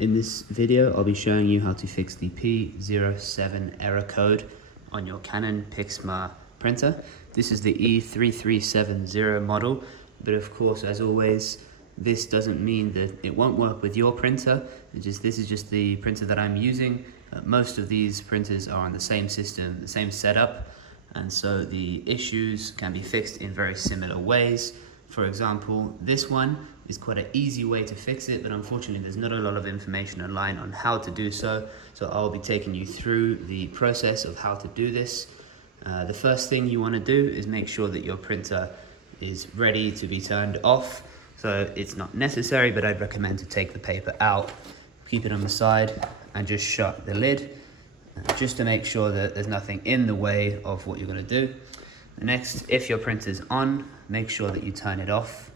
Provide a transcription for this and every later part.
In this video, I'll be showing you how to fix the P07 error code on your Canon Pixma printer. This is the E3370 model, but of course, as always, this doesn't mean that it won't work with your printer. This is just the printer that I'm using. Most of these printers are on the same system, the same setup, and so the issues can be fixed in very similar ways. For example, this one is quite an easy way to fix it, but unfortunately there's not a lot of information online on how to do so. So I'll be taking you through the process of how to do this. The first thing you want to do is make sure that your printer is ready to be turned off. So it's not necessary, but I'd recommend to take the paper out, keep it on the side, and just shut the lid, just to make sure that there's nothing in the way of what you're going to do. Next, if your printer's on, make sure that you turn it off,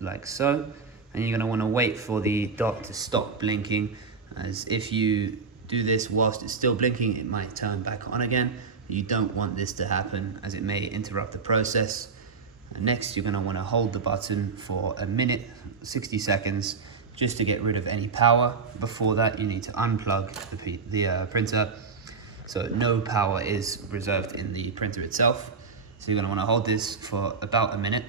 like so. And you're going to want to wait for the dot to stop blinking, as if you do this whilst it's still blinking, it might turn back on again. You don't want this to happen, as it may interrupt the process. And next, you're going to want to hold the button for a minute, 60 seconds, just to get rid of any power. Before that, you need to unplug the printer, so no power is reserved in the printer itself. So you're going to want to hold this for about a minute.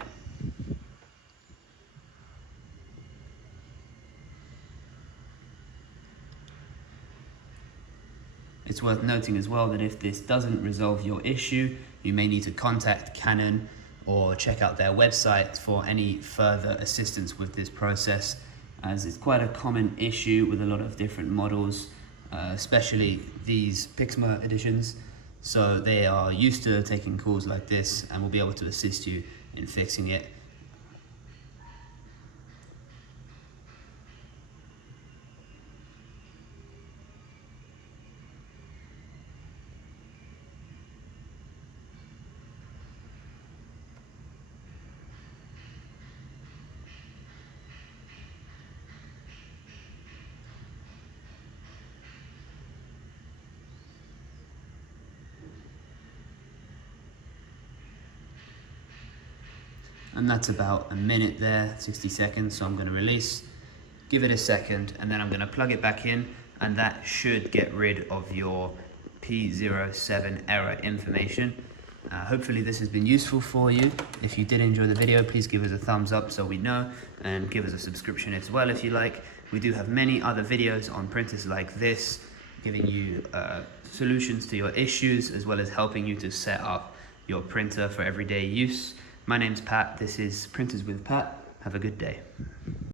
It's worth noting as well that if this doesn't resolve your issue, you may need to contact Canon or check out their website for any further assistance with this process, as it's quite a common issue with a lot of different models, especially these Pixma editions. So they are used to taking calls like this and will be able to assist you in fixing it. And that's about a minute there, 60 seconds. So I'm going to release, give it a second, and then I'm going to plug it back in, and that should get rid of your P07 error information. Hopefully this has been useful for you. If you did enjoy the video, please give us a thumbs up so we know, and give us a subscription as well if you like. We do have many other videos on printers like this, giving you solutions to your issues, as well as helping you to set up your printer for everyday use. My name's Pat, this is Printers with Pat. Have a good day.